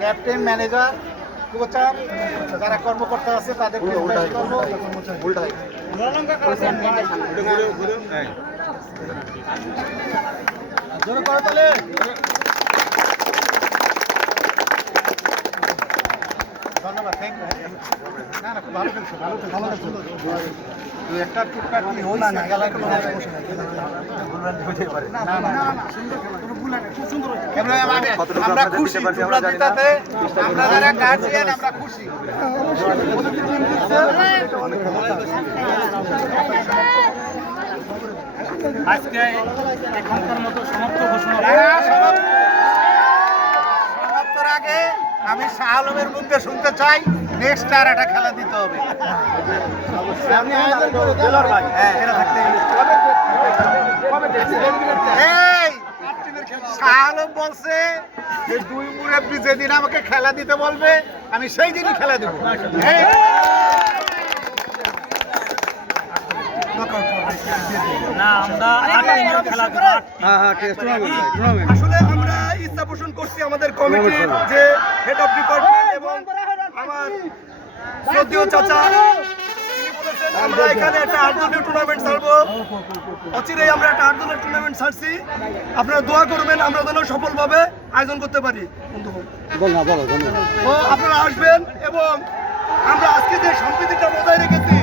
Captain, manager, কোচার, যারা কর্মকর্তা আছে তাদের ধন্যবাদ। Thank you. না না, খুব ভালো খেলছো, ভালো খেলছো। দু একটা টুকটাক কি হইছে না, খেলায় কোনো সমস্যা নাই। না না না, সুন্দর খেলা, কোনো ভুল নাই, খুব সুন্দর হয়েছে। আমরা খুশি, তোমরা জিতাতে আমরা যারা গার্জিয়ান আমরা খুশি। আজকে এখনকার মতো সমাপ্ত ঘোষণা। সমাপ্তর আগে আমি শাহ আলমের মুখে শুনতে চাই নেক্সট আর একটা খেলা দিতে হবে। আপনি আয়োজন করে দেন ভাই। হ্যাঁ, এরা থাকতে এই শাহ আলম বলছে যে দুই মুরব্বি যেদিন আমাকে খেলা দিতে বলবে আমি সেই দিনই খেলা দেবো। না, আমরা খেলা দেব। আসলে আমরা ইচ্ছা পোষণ করছি আমাদের কমিটির যে হেড অফ ডিপার্টমেন্ট এবং আমার শ্রদ্ধেয় চাচা, তিনি বলেছেন আমরা এখানে একটা 8 দলীয় টুর্নামেন্ট ছাড়বো। অচিরেই আমরা একটা 8 দলের টুর্নামেন্ট ছাড়ছি। আপনারা দোয়া করবেন আমরা যেন সফলভাবে আয়োজন করতে পারি। তো আপনারা আসবেন এবং আমরা আজকে যে সম্প্রীতিটা বজায় রেখেছি